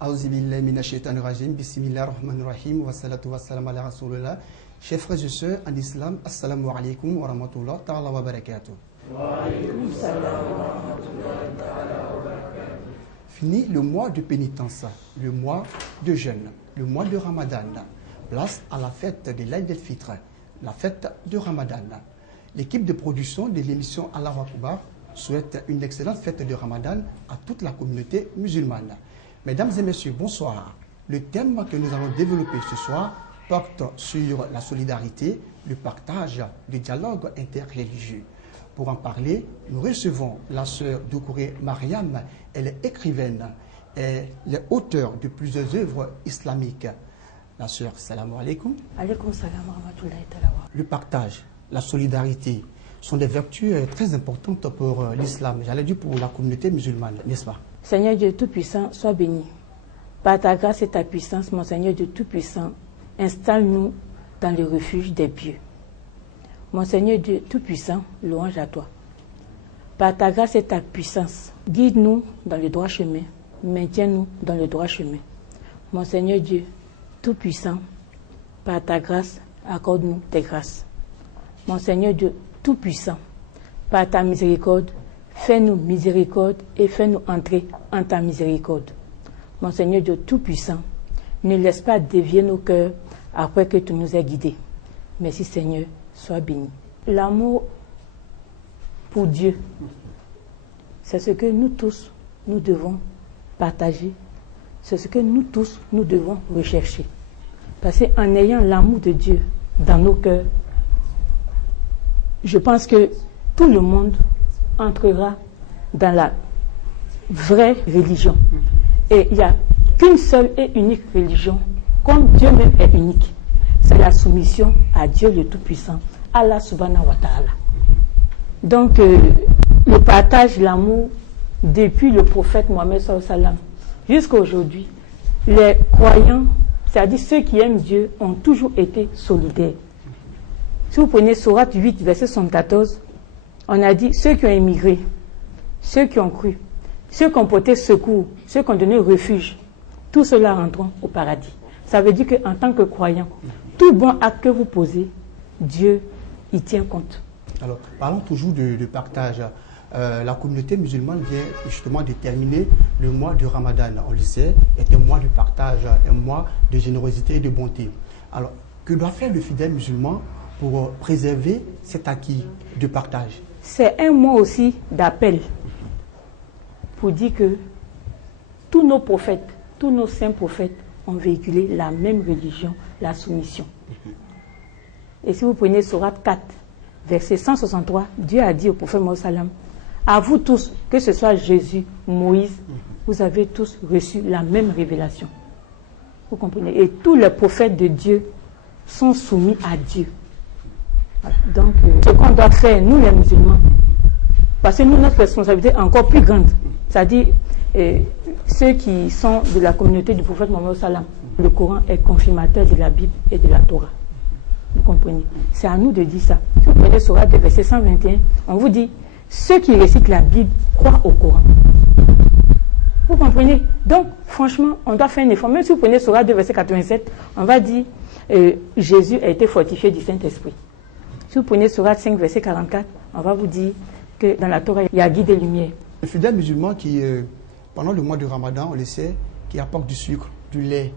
Auzubillahi minash-shaytanir-rajim. Bismillahir-rahmanir-rahim. Wassalatu wassalamu ala rasulillah. Chers frères et sœurs en islam, assalamu alaikum wa rahmatullah ta'ala wa barakatuh. Wa alaykum salam wa rahmatullahi ta'ala wa barakatuh. Fini le mois de pénitence, le mois de jeûne, le mois de Ramadan. Place à la fête de l'Aïd el-Fitr, la fête de Ramadan. L'équipe de production de l'émission Allahu Akbar souhaite une excellente fête de Ramadan à toute la communauté musulmane. Mesdames et messieurs, bonsoir. Le thème que nous allons développer ce soir porte sur la solidarité, le partage, le dialogue interreligieux. Pour en parler, nous recevons la sœur Doucouré Mariam. Elle est écrivaine et elle est auteure de plusieurs œuvres islamiques. La sœur, salam alaikum. Alaikum salam wa rahmatullahi ta'ala. Le partage, la solidarité sont des vertus très importantes pour l'islam, j'allais dire pour la communauté musulmane, n'est-ce pas? Seigneur Dieu Tout-Puissant, sois béni. Par ta grâce et ta puissance, mon Seigneur Dieu Tout-Puissant, installe-nous dans le refuge des pieux. Mon Seigneur Dieu Tout-Puissant, louange à toi. Par ta grâce et ta puissance, guide-nous dans le droit chemin, maintiens-nous dans le droit chemin. Mon Seigneur Dieu Tout-Puissant, par ta grâce, accorde-nous tes grâces. Mon Seigneur Dieu Tout-Puissant, par ta miséricorde, fais-nous miséricorde et fais-nous entrer en ta miséricorde. Mon Seigneur Dieu Tout-Puissant, ne laisse pas dévier nos cœurs après que tu nous aies guidés. Merci Seigneur, sois béni. L'amour pour Dieu, c'est ce que nous tous, nous devons partager. C'est ce que nous tous, nous devons rechercher. Parce qu'en ayant l'amour de Dieu dans nos cœurs, je pense que tout le monde entrera dans la vraie religion. Et il n'y a qu'une seule et unique religion, comme Dieu même est unique. C'est la soumission à Dieu le Tout-Puissant, Allah subhanahu wa ta'ala. Donc, le partage, l'amour, depuis le prophète Mohammed sallallahu alayhi wa sallam jusqu'à aujourd'hui, les croyants, c'est-à-dire ceux qui aiment Dieu, ont toujours été solidaires. Si vous prenez Sourate 8, verset 74, on a dit ceux qui ont émigré, ceux qui ont cru, ceux qui ont porté secours, ceux qui ont donné refuge, tous ceux-là rentreront au paradis. Ça veut dire qu'en tant que croyant, tout bon acte que vous posez, Dieu y tient compte. Alors, parlons toujours de partage. La communauté musulmane vient justement de terminer le mois de Ramadan. On le sait, est un mois de partage, un mois de générosité et de bonté. Alors, que doit faire le fidèle musulman pour préserver cet acquis de partage? C'est un mois aussi d'appel pour dire que tous nos prophètes, tous nos saints prophètes ont véhiculé la même religion, la soumission. Et si vous prenez Sourate 4, verset 163, Dieu a dit au prophète Mohammed, à vous tous, que ce soit Jésus, Moïse, vous avez tous reçu la même révélation. Vous comprenez? Et tous les prophètes de Dieu sont soumis à Dieu. Voilà. Donc, ce qu'on doit faire, nous les musulmans, parce que nous, notre responsabilité est encore plus grande, c'est-à-dire ceux qui sont de la communauté du prophète Mohammed sallam, le Coran est confirmateur de la Bible et de la Torah. Vous comprenez? C'est à nous de dire ça. Si vous prenez Sourate de verset 121, on vous dit, ceux qui récitent la Bible croient au Coran. Vous comprenez? Donc, franchement, on doit faire un effort. Même si vous prenez Sourate de verset 87, on va dire, Jésus a été fortifié du Saint-Esprit. Si vous prenez Sourate 5, verset 44, on va vous dire que dans la Torah, il y a guide et lumière. Le fidèle musulman qui, pendant le mois de Ramadan, on le sait, qui apporte du sucre, du lait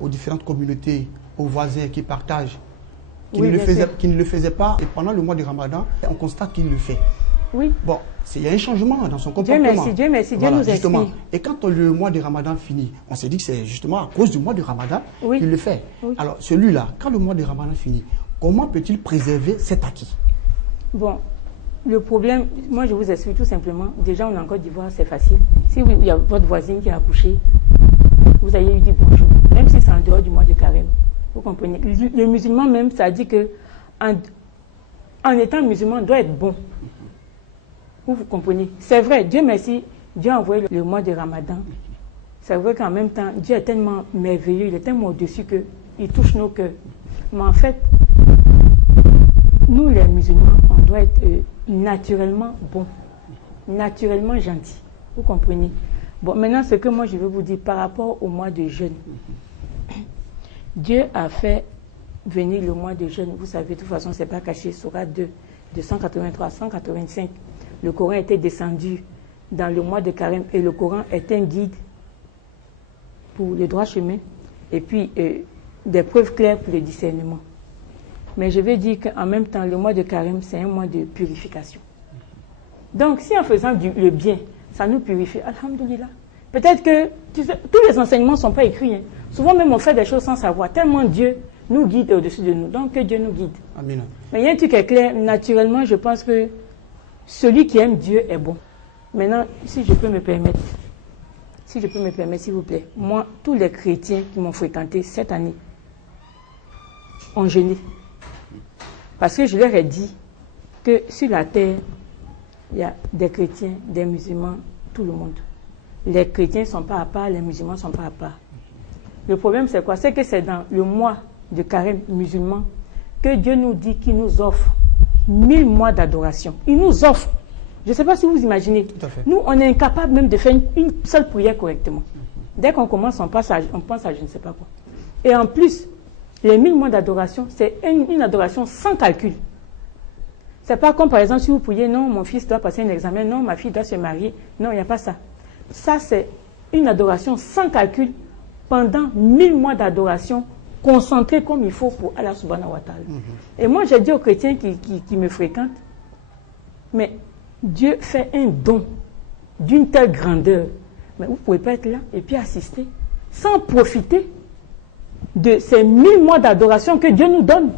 aux différentes communautés, aux voisins, qui partagent, qui, oui, qui ne le faisait pas. Et pendant le mois de Ramadan, on constate qu'il le fait. Oui. Bon, il y a un changement dans son comportement. Dieu merci, Dieu nous justement. explique. Et quand le mois de Ramadan finit, on s'est dit que c'est justement à cause du mois de Ramadan qu'il le fait. Oui. Alors, celui-là, quand le mois de Ramadan finit, comment peut-il préserver cet acquis? Bon, le problème, moi je vous explique tout simplement. Déjà, en Côte d'Ivoire, c'est facile. Si il y a votre voisine qui a accouché, vous allez lui dire bonjour, même si c'est en dehors du mois de carême. Vous comprenez? Le musulman même, ça dit que en étant musulman, doit être bon. Vous comprenez? C'est vrai, Dieu merci, Dieu a envoyé le mois de Ramadan. C'est vrai qu'en même temps, Dieu est tellement merveilleux, il est tellement au-dessus qu'il touche nos cœurs. Mais en fait, nous les musulmans, on doit être naturellement bons, naturellement gentils. Vous comprenez? Bon, maintenant, ce que moi je veux vous dire par rapport au mois de jeûne. Dieu a fait venir le mois de jeûne. Vous savez, de toute façon, ce n'est pas caché. Sourate 2, de 183 à 185. Le Coran était descendu dans le mois de Carême et le Coran est un guide pour le droit chemin et puis des preuves claires pour le discernement. Mais je vais dire qu'en même temps, le mois de Carême, c'est un mois de purification. Donc, si en faisant le bien, ça nous purifie, alhamdoulilah. Peut-être que, tu sais, tous les enseignements ne sont pas écrits. Hein. Souvent même, on fait des choses sans savoir. Tellement Dieu nous guide au-dessus de nous. Donc, que Dieu nous guide. Amen. Mais il y a un truc qui est clair. Naturellement, je pense que celui qui aime Dieu est bon. Maintenant, si je peux me permettre, s'il vous plaît, moi, tous les chrétiens qui m'ont fréquenté cette année ont jeûné. Parce que je leur ai dit que sur la terre, il y a des chrétiens, des musulmans, tout le monde. Les chrétiens ne sont pas à part, les musulmans ne sont pas à part. Le problème, c'est quoi? C'est que c'est dans le mois de carême musulman que Dieu nous dit qu'il nous offre 1000 mois d'adoration. Il nous offre. Je ne sais pas si vous imaginez. Tout à fait. Nous, on est incapable même de faire une seule prière correctement. Dès qu'on commence, on pense à je ne sais pas quoi. Et en plus, les 1000 mois d'adoration, c'est une adoration sans calcul. C'est pas comme par exemple si vous priez, non, mon fils doit passer un examen, non, ma fille doit se marier. Non, il n'y a pas ça. Ça, c'est une adoration sans calcul pendant 1000 mois d'adoration concentrée comme il faut pour Allah subhanahu wa ta'ala. Et moi, j'ai dit aux chrétiens qui me fréquentent, mais Dieu fait un don d'une telle grandeur. Mais vous ne pouvez pas être là et puis assister sans profiter de ces 1000 mois d'adoration que Dieu nous donne.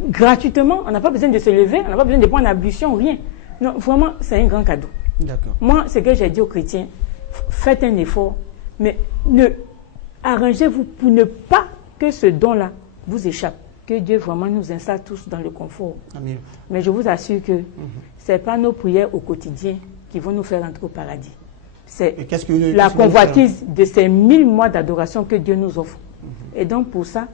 Gratuitement, on n'a pas besoin de se lever, on n'a pas besoin de prendre l'ablution, rien. Non, vraiment, c'est un grand cadeau. Moi, ce que j'ai dit aux chrétiens, faites un effort, mais arrangez-vous pour ne pas que ce don-là vous échappe. Que Dieu vraiment nous installe tous dans le confort. Amen. Mais je vous assure que ce n'est pas nos prières au quotidien qui vont nous faire entrer au paradis. C'est la convoitise de ces 1000 mois d'adoration que Dieu nous offre. Et donc pour ça,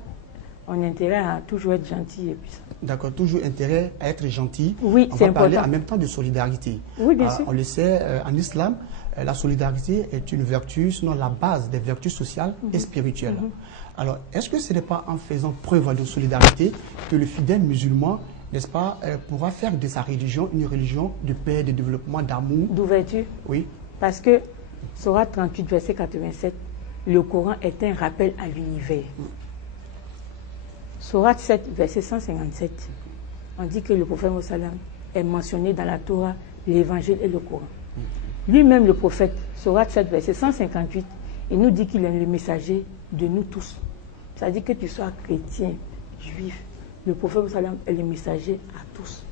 on a intérêt à toujours être gentil. D'accord, toujours intérêt à être gentil. Oui, c'est important. On va parler en même temps de solidarité. Oui, bien sûr. On le sait, en islam, la solidarité est une vertu, sinon la base des vertus sociales et spirituelles. Alors, est-ce que ce n'est pas en faisant preuve de solidarité que le fidèle musulman, n'est-ce pas, pourra faire de sa religion une religion de paix, de développement, d'amour? D'ouverture. Oui. Parce que, Sourate 38, verset 87, le Coran est un rappel à l'univers. Sourate 7, verset 157, on dit que le prophète Moussalam est mentionné dans la Torah, l'Évangile et le Coran. Lui-même, le prophète, Sourate 7, verset 158, il nous dit qu'il est le messager de nous tous. C'est-à-dire que tu sois chrétien, juif, le prophète Moussalam est le messager à tous.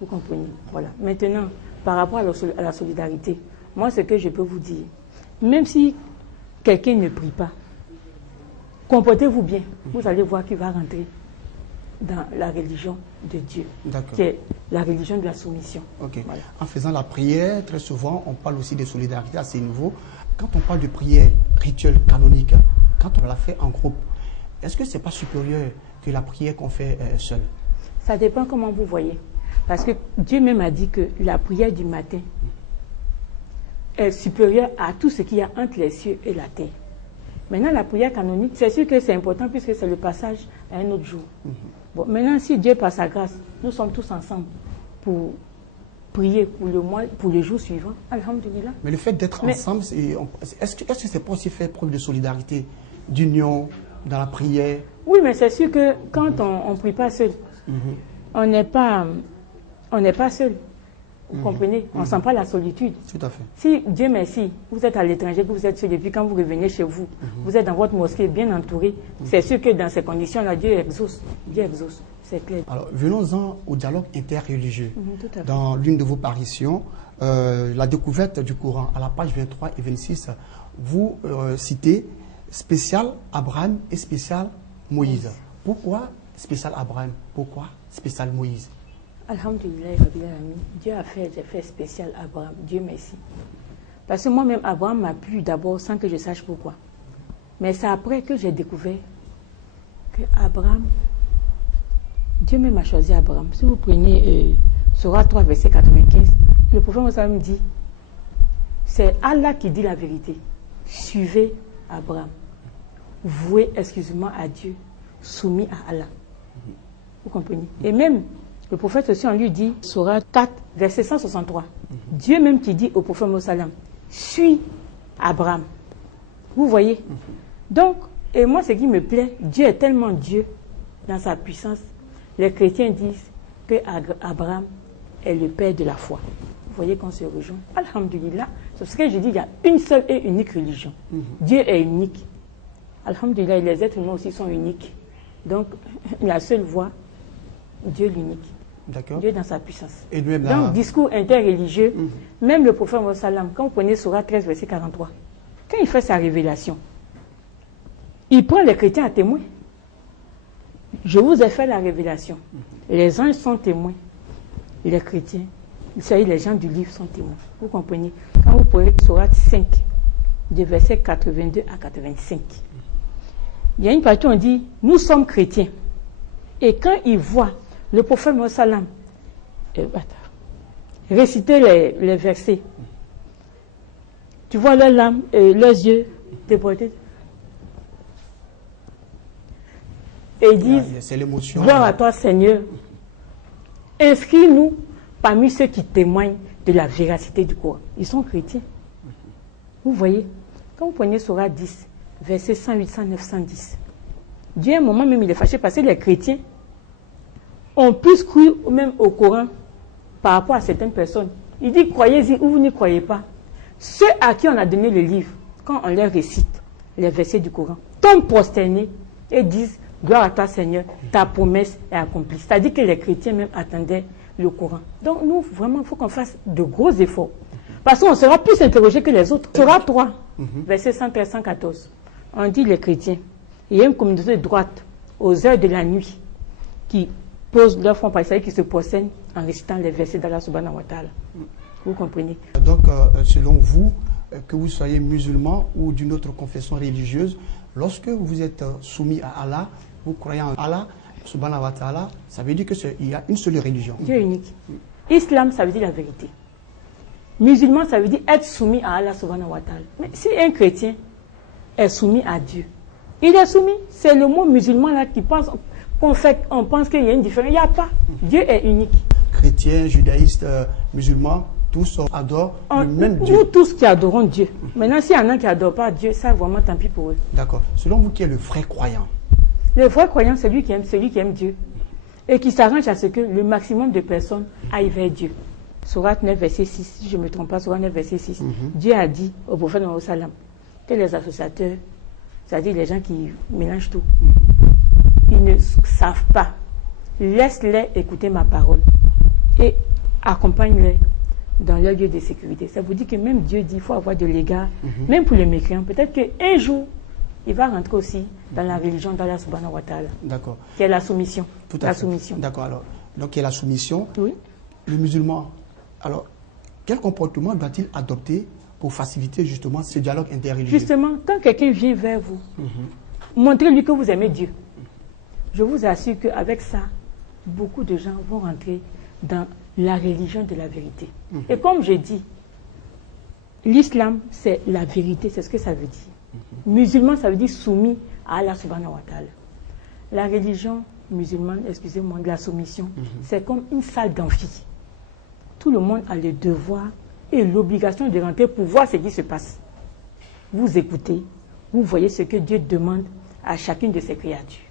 Vous comprenez? Voilà. Maintenant, par rapport à la solidarité, moi, ce que je peux vous dire, même si quelqu'un ne prie pas, comportez-vous bien, vous allez voir qu'il va rentrer dans la religion de Dieu, qui est la religion de la soumission. Voilà. En faisant la prière, très souvent, on parle aussi de solidarité à ces niveaux. Quand on parle de prière rituelle canonique, quand on la fait en groupe, est-ce que ce n'est pas supérieur que la prière qu'on fait seule? Ça dépend comment vous voyez. Parce que Dieu même a dit que la prière du matin est supérieure à tout ce qu'il y a entre les cieux et la terre. Maintenant, la prière canonique, c'est sûr que c'est important puisque c'est le passage à un autre jour. Bon, maintenant, si Dieu, par sa grâce, nous sommes tous ensemble pour prier pour le jour suivant, alhamdoulilah. Mais le fait d'être ensemble, est-ce que c'est pas aussi faire preuve de solidarité, d'union dans la prière? Oui, mais c'est sûr que quand on ne prie pas seul, on n'est pas seul. Vous comprenez? On ne sent pas la solitude. Tout à fait. Si, Dieu merci, vous êtes à l'étranger, que vous êtes seul, et puis quand vous revenez chez vous, vous êtes dans votre mosquée bien entouré, c'est sûr que dans ces conditions-là, Dieu exauce. Dieu exauce, c'est clair. Alors, venons-en au dialogue interreligieux. Tout à fait. Dans l'une de vos parutions, la découverte du Coran, à la page 23 et 26, vous citez spécial Abraham et spécial Moïse. Pourquoi spécial Abraham. Pourquoi spécial Moïse? Alhamdulillah, Rabbil Alamin. Dieu a fait des faits spéciaux à Abraham. Dieu merci. Parce que moi-même, Abraham m'a plu d'abord sans que je sache pourquoi. Mais c'est après que j'ai découvert que Abraham, Dieu même a choisi Abraham. Si vous prenez Surah 3, verset 95, le prophète Mohammed dit, c'est Allah qui dit la vérité. Suivez Abraham. Vouez exclusivement à Dieu, soumis à Allah. Vous comprenez? Et même, le prophète aussi, on lui dit, Surah 4, verset 163, Dieu même qui dit au prophète Mohammed, suis Abraham. Vous voyez? Donc, et moi, ce qui me plaît, Dieu est tellement Dieu dans sa puissance. Les chrétiens disent que Abraham est le père de la foi. Vous voyez qu'on se rejoint. Alhamdulillah. C'est ce que je dis, il y a une seule et unique religion. Dieu est unique. Alhamdulillah, les êtres humains aussi sont uniques. Donc, la seule voie, Dieu l'unique. Dieu dans sa puissance. Et donc, discours interreligieux, même le prophète Mohammed, quand vous prenez Surah 13, verset 43, quand il fait sa révélation, il prend les chrétiens à témoin. Je vous ai fait la révélation. Les anges sont témoins. Les chrétiens, les gens du livre sont témoins. Vous comprenez? Quand vous prenez Surah 5, de verset 82 à 85, il y a une partie où on dit, nous sommes chrétiens. Et quand ils voient le prophète Mohammed réciter les versets, tu vois leurs larmes, leurs yeux débordés. Et ils disent, gloire à toi Seigneur, inscris-nous parmi ceux qui témoignent de la véracité du Coran. Ils sont chrétiens. Vous voyez, quand vous prenez Surah 10, versets 108, 109, 110, Dieu à un moment même il est fâché parce que les chrétiens ont plus cru même au Coran par rapport à certaines personnes. Il dit, croyez-y ou vous ne croyez pas. Ceux à qui on a donné le livre, quand on leur récite les versets du Coran, tombent prosternés et disent, gloire à toi Seigneur, ta promesse est accomplie. C'est-à-dire que les chrétiens même attendaient le Coran. Donc nous, vraiment, il faut qu'on fasse de gros efforts. Parce qu'on sera plus interrogé que les autres. Surah 3, verset 113-114, on dit les chrétiens, il y a une communauté de droite aux heures de la nuit qui posent leur front par qui se procèdent en récitant les versets d'Allah subhanahu wa ta'ala. Vous comprenez? Donc, selon vous, que vous soyez musulman ou d'une autre confession religieuse, lorsque vous êtes soumis à Allah, vous croyez en Allah subhanahu wa ta'ala, ça veut dire qu'il y a une seule religion. Dieu unique. Islam, ça veut dire la vérité. Musulman, ça veut dire être soumis à Allah subhanahu wa ta'ala. Mais si un chrétien est soumis à Dieu, il est soumis. C'est le mot musulman là qui pense on pense qu'il y a une différence. Il n'y a pas. Dieu est unique. Chrétiens, judaïstes, musulmans, tous adorent le même Dieu. Nous tous qui adorons Dieu. Maintenant, s'il y en a qui n'adorent pas Dieu, ça vraiment tant pis pour eux. D'accord. Selon vous, qui est le vrai croyant? Le vrai croyant, c'est celui qui aime Dieu. Et qui s'arrange à ce que le maximum de personnes aillent vers Dieu. Surah 9, verset 6, si je ne me trompe pas, Surah 9, verset 6. Dieu a dit au prophète Mohammed que les associateurs, c'est-à-dire les gens qui mélangent tout, ils ne savent pas. Laisse-les écouter ma parole et accompagne-les dans leur lieu de sécurité. Ça vous dit que même Dieu dit qu'il faut avoir de l'égard, même pour les mécréants. Peut-être qu'un jour, il va rentrer aussi dans la religion d'Allah subhanahu wa ta'ala. D'accord. Qui est la soumission. Tout à fait. Soumission. D'accord. Alors, donc il y a la soumission. Oui. Le musulman, alors, quel comportement doit-il adopter pour faciliter justement ce dialogue interreligieux? Justement, quand quelqu'un vient vers vous, montrez-lui que vous aimez Dieu. Je vous assure qu'avec ça, beaucoup de gens vont rentrer dans la religion de la vérité. Et comme je dis, l'islam, c'est la vérité, c'est ce que ça veut dire. Musulman, ça veut dire soumis à Allah subhanahu wa ta'ala. La religion musulmane, excusez-moi, de la soumission, c'est comme une salle d'amphi. Tout le monde a le devoir et l'obligation de rentrer pour voir ce qui se passe. Vous écoutez, vous voyez ce que Dieu demande à chacune de ses créatures.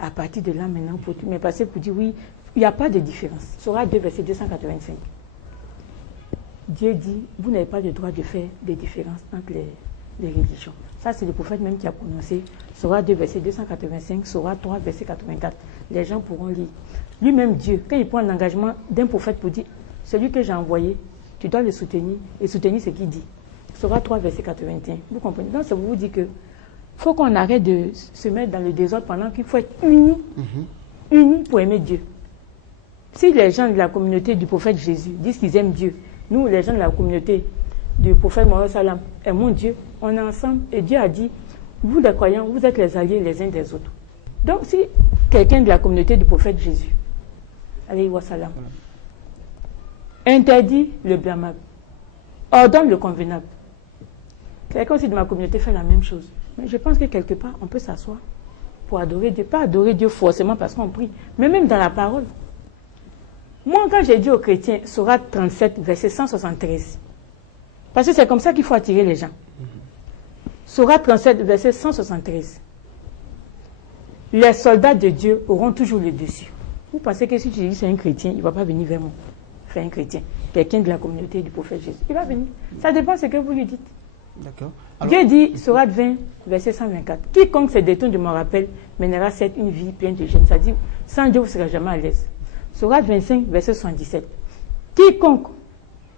À partir de là, maintenant, mais passer pour dire oui, il n'y a pas de différence. Surah 2, verset 285. Dieu dit, vous n'avez pas le droit de faire des différences entre les religions. Ça, c'est le prophète même qui a prononcé. Surah 2, verset 285, Surah 3, verset 84. Les gens pourront lire. Lui-même, Dieu, quand il prend l'engagement d'un prophète pour dire, celui que j'ai envoyé, tu dois le soutenir et soutenir ce qu'il dit. Surah 3, verset 81. Vous comprenez? Donc, ça vous dit que faut qu'on arrête de se mettre dans le désordre pendant qu'il faut être unis, unis pour aimer Dieu. Si les gens de la communauté du prophète Jésus disent qu'ils aiment Dieu, nous, les gens de la communauté du prophète Mohammed Salam, aimons Dieu, on est ensemble. Et Dieu a dit, vous les croyants, vous êtes les alliés les uns des autres. Donc si quelqu'un de la communauté du prophète Jésus, alayhi wa salam, interdit le blâmable, ordonne le convenable, quelqu'un aussi de ma communauté fait la même chose. Mais je pense que quelque part, on peut s'asseoir pour adorer Dieu. Pas adorer Dieu forcément parce qu'on prie, mais même dans la parole. Moi, quand j'ai dit aux chrétiens, Sourate 37, verset 173, parce que c'est comme ça qu'il faut attirer les gens. Sourate 37, verset 173. Les soldats de Dieu auront toujours le dessus. Vous pensez que si tu dis c'est un chrétien, il ne va pas venir vers moi. Faire un chrétien, quelqu'un de la communauté du prophète Jésus. Il va venir. Ça dépend de ce que vous lui dites. D'accord. Dieu dit, Sourate 20, verset 124. Quiconque se détourne de mon rappel mènera certes une vie pleine de gêne. Ça dit, sans Dieu, vous ne serez jamais à l'aise. Sourate 25, verset 77. Quiconque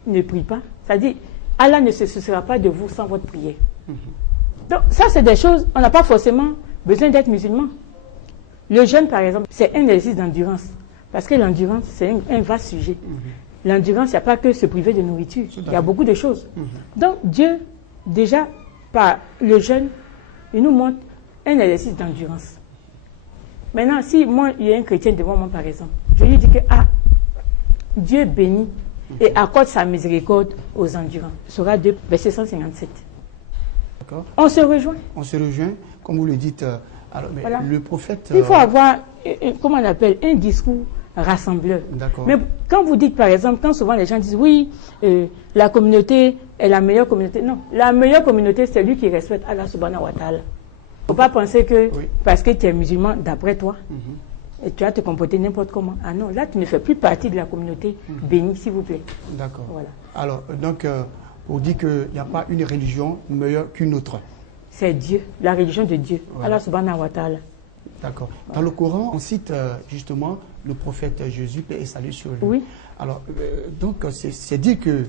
ne prie pas, ça dit, Allah ne se souciera pas de vous sans votre prière. Donc, ça, c'est des choses, on n'a pas forcément besoin d'être musulman. Le jeûne, par exemple, c'est un exercice d'endurance. Parce que l'endurance, c'est un vaste sujet. L'endurance, il n'y a pas que se priver de nourriture. Il y a beaucoup de choses. Donc, Dieu, déjà, par le jeûne, il nous montre un exercice d'endurance. Maintenant, si moi, il y a un chrétien devant moi, par exemple, je lui dis que, Dieu bénit et accorde sa miséricorde aux endurants. Sourate 2, verset 157. D'accord. On se rejoint. On se rejoint, comme vous le dites. Alors, mais Voilà. le prophète... Il faut avoir, comment on appelle, un discours rassembleur. D'accord. Mais quand vous dites, par exemple, quand souvent les gens disent, oui, la communauté est la meilleure communauté. Non, la meilleure communauté, c'est lui qui respecte Allah subhanahu wa ta'ala. Il ne faut pas penser que, parce que tu es musulman, d'après toi, et tu vas te comporter n'importe comment. Ah non, là, tu ne fais plus partie de la communauté bénie, s'il vous plaît. D'accord. Voilà. Alors, donc, on dit qu'il n'y a pas une religion meilleure qu'une autre. C'est Dieu, la religion de Dieu, Voilà. Allah subhanahu wa ta'ala. D'accord. Dans le Coran, on cite justement le prophète Jésus, paix et salut sur lui. Oui. Alors, donc, c'est dire que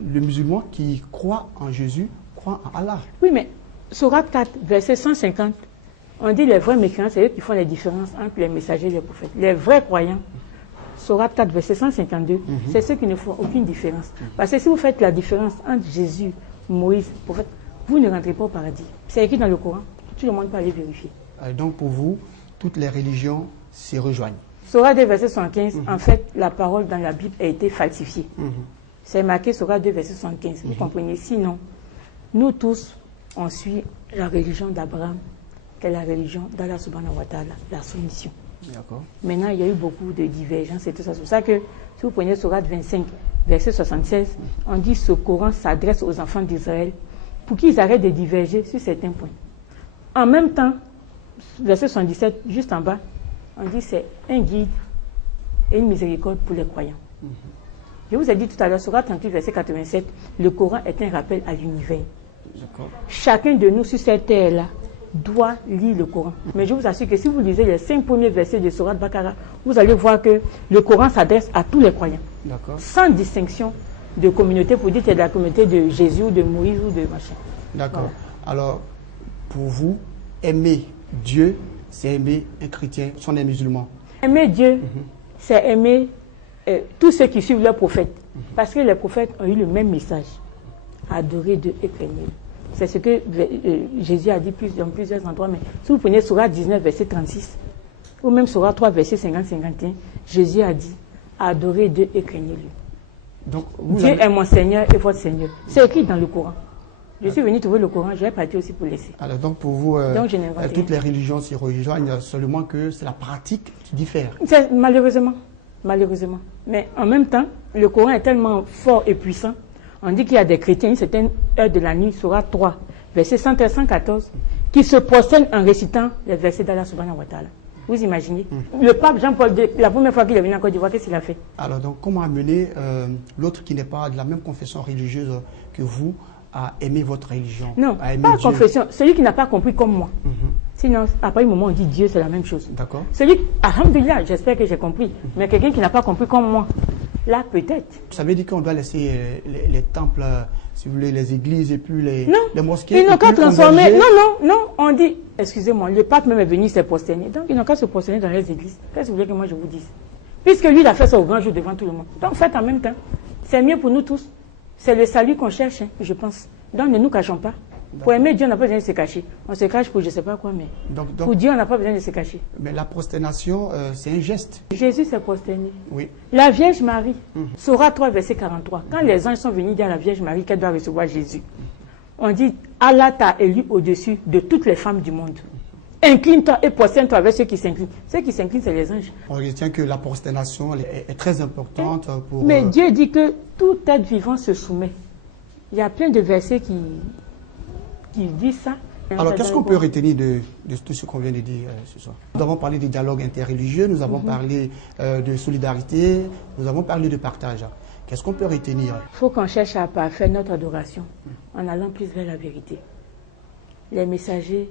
le musulman qui croit en Jésus croit en Allah. Oui, mais Sourate 4, verset 150, on dit les vrais mécréants, c'est eux qui font la différence entre les messagers et les prophètes. Les vrais croyants, Sourate 4, verset 152, c'est ceux qui ne font aucune différence. Parce que si vous faites la différence entre Jésus, Moïse, prophète, vous ne rentrez pas au paradis. C'est écrit dans le Coran. Tout le monde peut aller vérifier. Donc, pour vous, toutes les religions s'y rejoignent. Sourate 2, verset 75, en fait, la parole dans la Bible a été falsifiée. C'est marqué Sourate 2, verset 75. Vous comprenez? Sinon, nous tous, on suit la religion d'Abraham, qui est la religion d'Allah subhanahu wa ta'ala, la soumission. D'accord. Maintenant, il y a eu beaucoup de divergences et tout ça. C'est pour ça que, si vous prenez Sourate 25, verset 76, on dit ce Coran s'adresse aux enfants d'Israël pour qu'ils arrêtent de diverger sur certains points. En même temps, verset 77, juste en bas, on dit c'est un guide et une miséricorde pour les croyants. Je vous ai dit tout à l'heure, Sourate 38, verset 87, le Coran est un rappel à l'univers. Chacun de nous sur cette terre-là doit lire le Coran. Mais je vous assure que si vous lisez les 5 premiers versets de Sourate Bakara, vous allez voir que le Coran s'adresse à tous les croyants. Sans distinction de communauté, pour dire que c'est de la communauté de Jésus ou de Moïse ou de machin. D'accord. Voilà. Alors, pour vous, aimer Dieu, c'est aimer un chrétien, ce sont des musulmans. Aimer Dieu, c'est aimer tous ceux qui suivent leurs prophètes. Parce que les prophètes ont eu le même message. Adorer Dieu et craigner. C'est ce que Jésus a dit dans plusieurs endroits. Mais si vous prenez Sourate 19, verset 36, ou même Sourate 3, verset 50-51, Jésus a dit, adorez Dieu et craignez-lui. Donc, Dieu est mon Seigneur et votre Seigneur. C'est écrit dans le Coran. Je suis venu trouver le Coran, je vais partir aussi pour laisser. Alors donc pour vous, donc, toutes les religions s'y rejoignent, seulement que c'est la pratique qui diffère. Malheureusement. Mais en même temps, le Coran est tellement fort et puissant. On dit qu'il y a des chrétiens, une certaine heure de la nuit, Sourate 3, verset 113-114, qui se prosternent en récitant les versets d'Allah subhanahu wa ta'ala. Vous imaginez? Le pape Jean-Paul II, la première fois qu'il est venu en Côte d'Ivoire, qu'est-ce qu'il a fait? Alors donc comment amener l'autre qui n'est pas de la même confession religieuse que vous à aimer votre religion? Non, pas confession, celui qui n'a pas compris comme moi. Sinon, après un moment, on dit Dieu, c'est la même chose. D'accord. Celui, alhamdoulilah, j'espère que j'ai compris, mais quelqu'un qui n'a pas compris comme moi. Là, peut-être. Ça veut dire qu'on doit laisser les temples, si vous voulez, les églises et puis les mosquées. Ils n'ont qu'à transformer. Non, on dit, excusez-moi, le pape même est venu se prosterner. Donc, ils n'ont qu'à se prosterner dans les églises. Qu'est-ce que vous voulez que moi je vous dise? Puisque lui, il a fait ça au grand jour devant tout le monde. Donc, faites en même temps. C'est mieux pour nous tous. C'est le salut qu'on cherche, je pense. Donc, ne nous cachons pas. Pour aimer Dieu, on n'a pas besoin de se cacher. On se cache pour je ne sais pas quoi, mais pour Dieu, on n'a pas besoin de se cacher. Mais la prosternation, c'est un geste. Jésus s'est prosterné. Oui. La Vierge Marie, Sourate 3, verset 43. Quand les anges sont venus dire à la Vierge Marie qu'elle doit recevoir Jésus, on dit, Allah t'a élu au-dessus de toutes les femmes du monde. Incline-toi et prosterne-toi avec ceux qui s'inclinent. Ceux qui s'inclinent, c'est les anges. On retient que la prosternation est très importante pour... Mais Dieu dit que tout être vivant se soumet. Il y a plein de versets qui disent ça. Alors, qu'est-ce qu'on peut retenir de tout ce qu'on vient de dire ce soir? Nous avons parlé du dialogue interreligieux, nous avons parlé de solidarité, nous avons parlé de partage. Qu'est-ce qu'on peut retenir? Il faut qu'on cherche à parfaire notre adoration en allant plus vers la vérité. Les messagers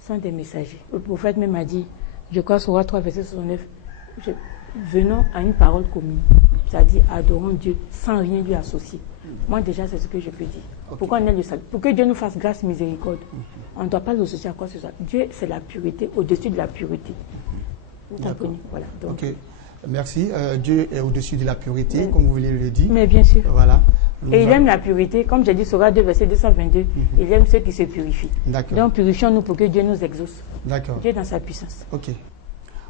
sont des messagers. Le prophète même a dit, je crois sur 3 verset 69, venons à une parole commune. C'est-à-dire, adorons Dieu sans rien lui associer. Moi déjà, c'est ce que je peux dire. Pourquoi on est le salut? Pour que Dieu nous fasse grâce, miséricorde. On ne doit pas l'associer à quoi que ce soit. Dieu, c'est la pureté, au-dessus de la pureté. Vous comprenez? Voilà. Donc. Ok. Merci. Dieu est au-dessus de la pureté, comme vous voulez le dire. Mais bien sûr. Voilà. Et il aime la pureté, comme j'ai dit sur 2 verset 222, il aime ceux qui se purifient. D'accord. Donc purifions-nous pour que Dieu nous exauce. D'accord. Dieu est dans sa puissance. Ok.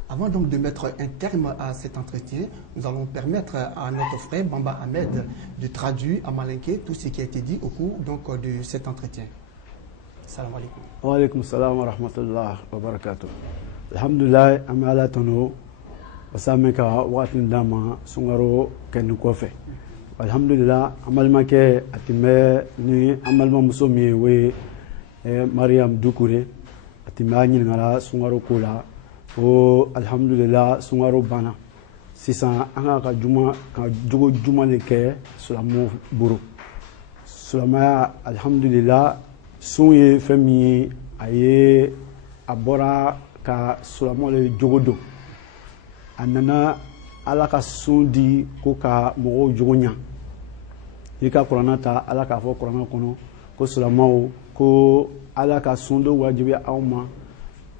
Avant donc de mettre un terme à cet entretien, nous allons permettre à notre frère Bamba Ahmed de traduire à malinké tout ce qui a été dit au cours donc, de cet entretien. Salam alaikum. Wa alaikum salam wa rahmatullah wa barakatuh. Alhamdulillah, amala tono, wasameka watin dama sungaro kenu kofe. Alhamdulillah, amalmake atime ni amalma musomi we Mariam Dukure atime anyi ngara sungaro kula. O alhamdulillah sungaro bana sisan anga ka jogo juma le ke sulamu buru sulama alhamdulillah sunye femi aye abora ka sulamu le jogo do anana ala ka sundi ko ka mogo jogo nya ika qur'ana ta ala ka fo qur'ana kono ko sulamaw ko ala ka sundo wajibi awma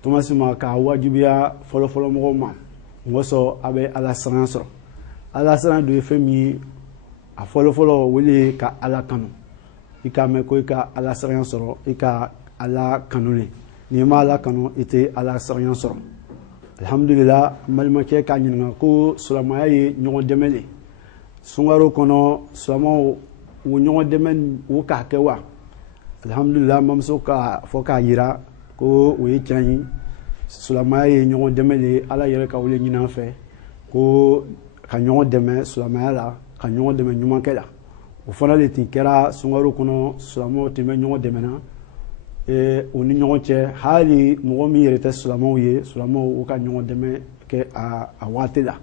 Thomasima ka wajibiya fɔlɔ mɔgɔw ma ngoso abe ala saran sɔrɔ ala saran do femi a fɔlɔ wele ka ala kanu ika me ko ika ala saran sɔrɔ ika ala kanule ni ma ala kanu ite ala saran sɔrɔ alhamdulillah malmakɛ ka ɲininka ko sulamaya ye ɲɔgɔn dɛmɛ le sungaro kɔnɔ sulamaw wo ɲɔgɔn dɛmɛ wo ka kɛ wa alhamdulillah mamuso ka fɔ k'a yira ko o ye tiɲɛ ye sulamaya ye ɲɔgɔn dɛmɛ le ala yɛrɛ ka wele ɲinan fɛ ko ka ɲɔgɔn dɛmɛ sulamaya la ka ɲɔgɔn dɛmɛ ɲumankɛ la o fana le tun kɛra sunkaro kɔnɔ sulamaw tun bɛ ɲɔgɔn dɛmɛ na o ni ɲɔgɔn cɛ hali mɔgɔ min yɛrɛ tɛ sulamaw ye sulamaw o ka ɲɔgɔn dɛmɛ kɛ a waati la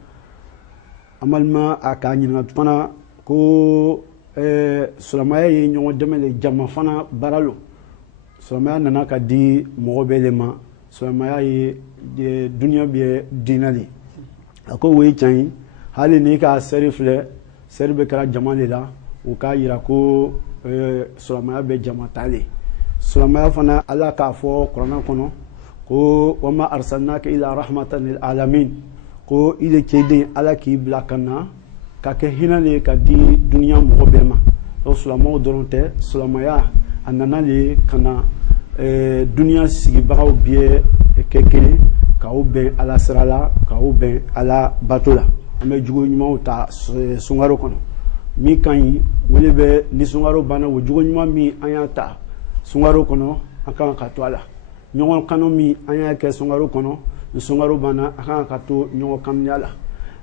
amalima a k'a ɲininka fana ko sulamaya ye ɲɔgɔn dɛmɛ le jama fana baara lo sulamaya nana ka di mɔgɔ bɛɛ le ma sulamaya ye duniya bɛ diinɛ le a ko o ye tiɲɛ ye hali n'i ka sɛri filɛ sɛri bɛ kɛra jama le la o k'a yira ko sulamaya bɛ jama ta le sulamaya fana ala k'a fɔ kuranɛ kɔnɔ ko wa ma arsalnaka ila rahmatan lil alamin ko i le cɛden ala k'i bila ka na ka kɛ hinɛ le ka di duniya mɔgɔ bɛɛ ma donc sulamaw dɔrɔn tɛ sulamaya a nana le ka na duniya sigibagaw bɛɛ kɛ kelen k'aw bɛn ala sira la k'aw bɛn ala bato la an bɛ jogo ɲumanw ta sunkaro kɔnɔ min ka ɲi wele bɛ ni sunkaro banna o jogo ɲuman min an y'a ta sunkaro kɔnɔ an kan ka to a la ɲɔgɔn kanu min an y'a kɛ sunkaro kɔnɔ ni sunkaro banna an kan ka to ɲɔgɔn kanuya la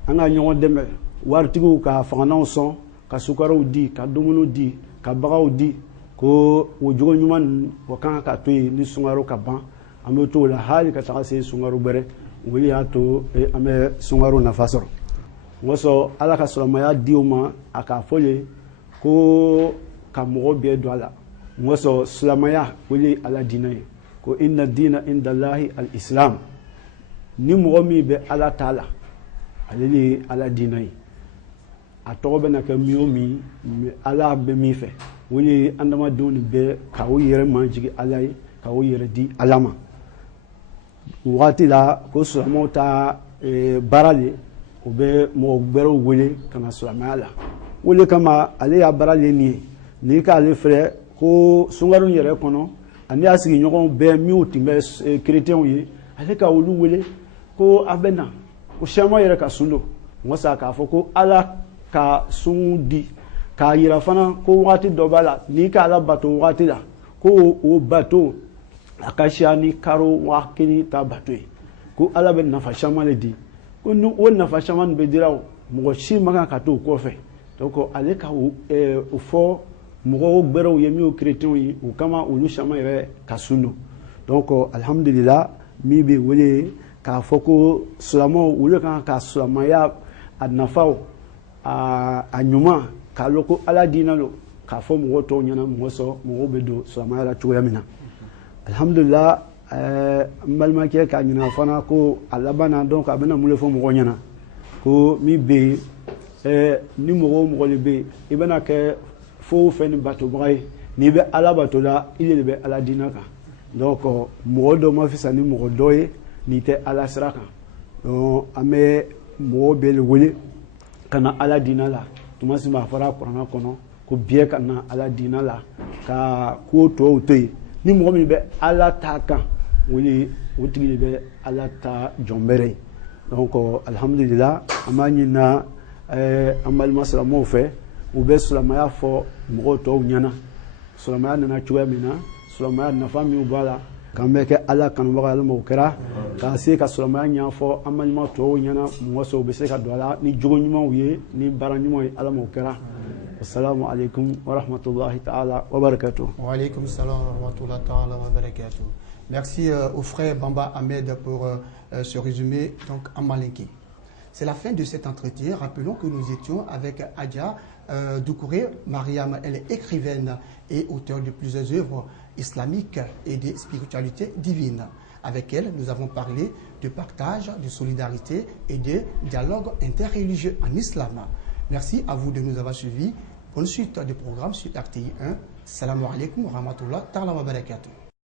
an ka ɲɔgɔn dɛmɛ waritigiw ka fanganaw sɔn ka sukarow di ka dumuniw di ka bagaw di ko o jogo ɲuman ninnu o kan ka to yen ni sunkaro ka ban an bɛ to o la hali ka taga se sunkaro bɛrɛ o y'a to an bɛ sunkaro nafa sɔrɔ wasɔ ala ka silamɛya di o ma a k'a fɔ ye ko ka mɔgɔ bɛɛ don a la wasɔ silamɛya o de ye ala diinɛ ye ko inna diina indalahi al-islam ni mɔgɔ min bɛ ala t'a la ale de ye ala diinɛ ye a tɔgɔ bɛ na kɛ min o min ala bɛ min fɛ o ye adamadenw de bɛ ka o yɛrɛ majigi ala ye ka o yɛrɛ di ala ma waati la ko silamɛw ta baara de o bɛ mɔgɔ wɛrɛw wele ka na silamɛya la o de kama ale y'a baara de nin ye n'i k'ale filɛ ko sunkalo yɛrɛ kɔnɔ ani y'a sigiɲɔgɔnw bɛɛ minnu tun bɛ keretɛnw ye ale ka olu wele ko a bɛ na ko siyama yɛrɛ ka sun don wasa k'a fɔ ko ala ka sun di k'a yira fana ko waati dɔ b'a la n'i ka ala bato waati la ko o bato a ka siya ni karo 1 ta bato ye ko ala bɛ nafa caman de di ko ni o nafa caman bɛ dira o mɔgɔ si man kan ka t'o kɔfɛ donc ale ka o fɔ mɔgɔw gbɛrɛw ye min ye keretɛnw ye o kama olu caman yɛrɛ ka sun don donc alhamdulillah min bɛ wele k'a fɔ ko silamɛw olu kan ka silamɛya a nafaw a ɲuman k'a lɔn ko ala diinɛ don k'a fɔ mɔgɔw tɔw ɲɛna mɔgɔw bɛ don silamɛya la cogoya min na alhamdulillah n balimakɛ k'a ɲininka fana ko a laban na donc a bɛna mun de fɔ mɔgɔw ɲɛna ko min bɛ yen ni mɔgɔ o mɔgɔ de bɛ yen i bɛna kɛ fo fɛn ni batobaga ye n'i bɛ ala bato la i de bɛ ala diinɛ kan donc mɔgɔ dɔ ma fisa ni mɔgɔ dɔ ye n'i tɛ ala sira kan donc an bɛ mɔgɔw bɛɛ de wele ka na ala diinɛ la tuma si ma fɔra kuranɛ kɔnɔ ko bɛɛ ka na ala diinɛ la ka ko tɔw to yen ni mɔgɔ min bɛ ala ta kan wele o tigi de bɛ ala ta jɔnbɛrɛ ye donc alhamdulillah an b'a ɲinina an balima silamɛw fɛ u bɛ silamɛya fɔ mɔgɔw tɔw ɲɛna silamɛya nana cogoya min na silamɛya nafa min b'a la k'an bɛ kɛ ala kanubaga ala ma o kɛra k'a se ka silamɛya ɲɛfɔ an balima tɔw ɲɛna mɔgɔ sɔrɔ u bɛ se ka don a la ni jogo ɲumanw ye ni baara ɲumanw ye ala ma o kɛra assalamu alaikum wa rahmatullahi ta'ala wa barakatuh. Wa alaikum salam wa rahmatullahi ta'ala wa barakatuh. Merci au frère Bamba Ahmed pour ce résumé donc en malinké. C'est la fin de cet entretien. Rappelons que nous étions avec Adja Doucouré Mariam. Elle est écrivaine et auteure de plusieurs œuvres islamiques et de spiritualité divine. Avec elle, nous avons parlé de partage, de solidarité et de dialogue interreligieux en islam. Merci à vous de nous avoir suivis. Bonne suite des programmes sur RTI 1. Salam alaikum wa rahmatullah ta'ala wa barakatuh.